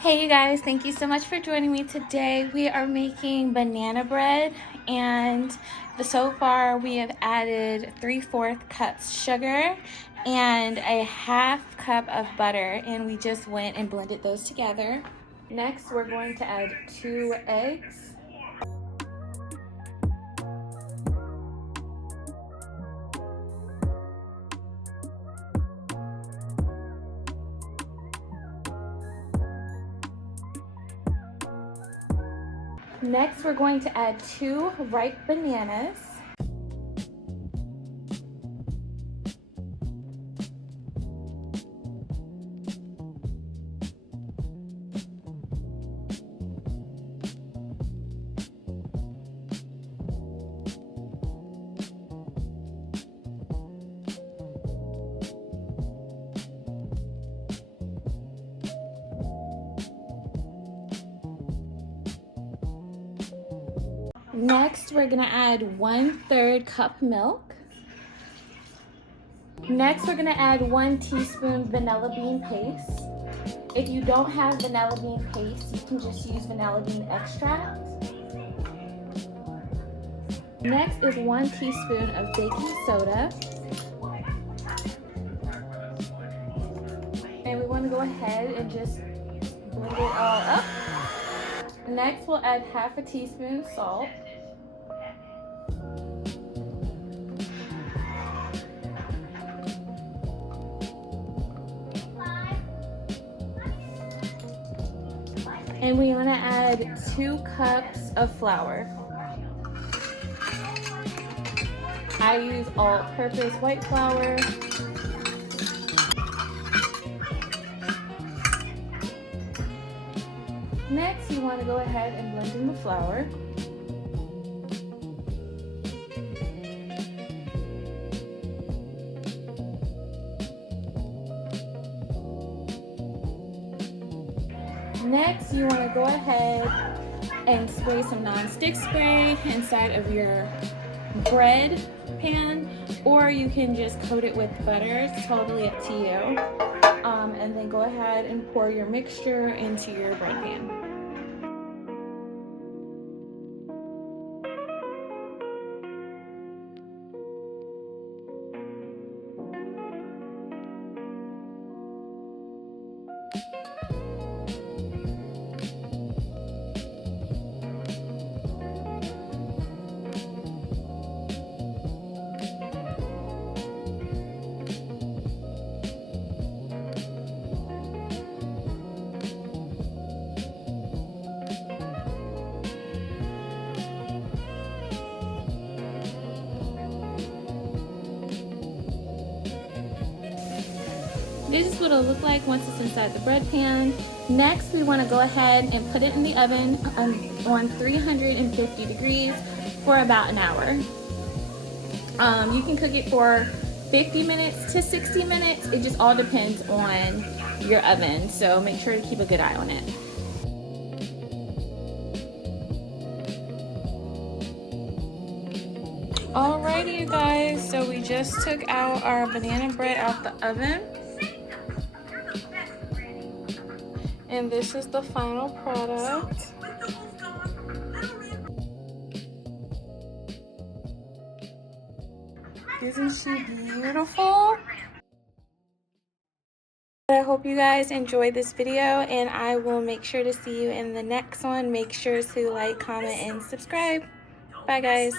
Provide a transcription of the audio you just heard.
Hey you guys, thank you so much for joining me today. We are making banana bread, and so far we have added 3/4 cups sugar and a half cup of butter, and we just went and blended those together. Next we're going to add 2 eggs. Next we're going to add 2 ripe bananas. Next, we're gonna add 1/3 cup milk. Next, we're gonna add 1 teaspoon vanilla bean paste. If you don't have vanilla bean paste, you can just use vanilla bean extract. Next is 1 teaspoon of baking soda. And we wanna go ahead and just blend it all up. Next, we'll add 1/2 teaspoon salt. And we want to add 2 cups of flour. I use all-purpose white flour. Next, you want to go ahead and blend in the flour. Next, you want to go ahead and spray some non-stick spray inside of your bread pan, or you can just coat it with butter. It's totally up to you. And then go ahead and pour your mixture into your bread pan. This is what it'll look like once it's inside the bread pan. Next, we want to go ahead and put it in the oven on 350 degrees for about an hour. You can cook it for 50 minutes to 60 minutes. It just all depends on your oven, so make sure to keep a good eye on it. Alrighty, you guys, so we just took out our banana bread out the oven. And this is the final product. Isn't she beautiful? I hope you guys enjoyed this video, and I will make sure to see you in the next one. Make sure to like, comment, and subscribe. Bye, guys.